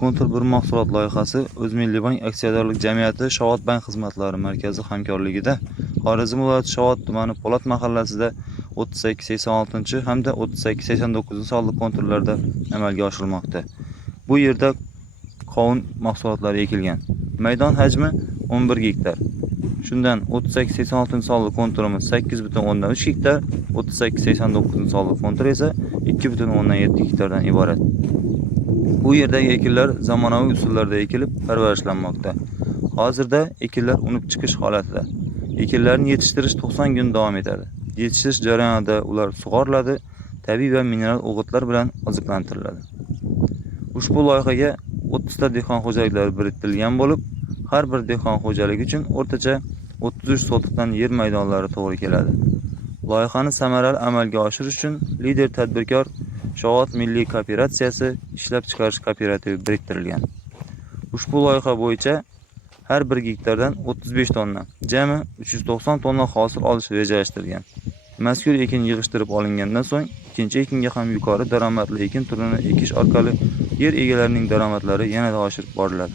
Kontur bir mahsulot loyihasi O'zmilliybank aksiyadorlik jamiyati Shovot bank xizmatlari markazi hamkorligida Xorazm viloyati Shovot tumani Po'lat mahallasida 38-86 hamda 38-89 sonli konturlarda amalga oshirilmoqda. Bu yerda qovun mahsulotlari ekilgan. Maydon hajmi 11 gektar. Shundan 38-86 sonli konturimiz 8,3 gektar, 38-89 sonli kontur esa 2,7 gektardan iborat. Bu yerdagi ekinlar zamonaviy usullarda ekilib, parvarishlanmoqda. Hozirda ekinlar unib chiqish holatida. Ekinlarni yetishtirish 90 kun davom etadi. Yetishtirish jarayonida ular sug'oriladi, tabiiy va mineral o'g'itlar bilan oziqlantiriladi. Ushbu loyihaga 30 ta dehqon xo'jaliklari biriktirilgan bo'lib, har bir dehqon xo'jaligi uchun o'rtacha 33 sotixdan yer maydonlari to'g'ri keladi. Loyihani samarali amalga oshirish uchun lider tadbirkor Shovot milliy kooperatsiyasi ishlab chiqarish kooperativi biriktirilgan. Ushbu loyiha bo'yicha har bir gektardan 35 tonna, jami 390 tonna hosil olish rejalashtirilgan. Mazkur ekin yig'ishtirib olingandan so'ng ikkinchi ekinga ham yuqori daromadli ekin turini ekish orqali yer egalarining daromadlari yanada oshirib boriladi.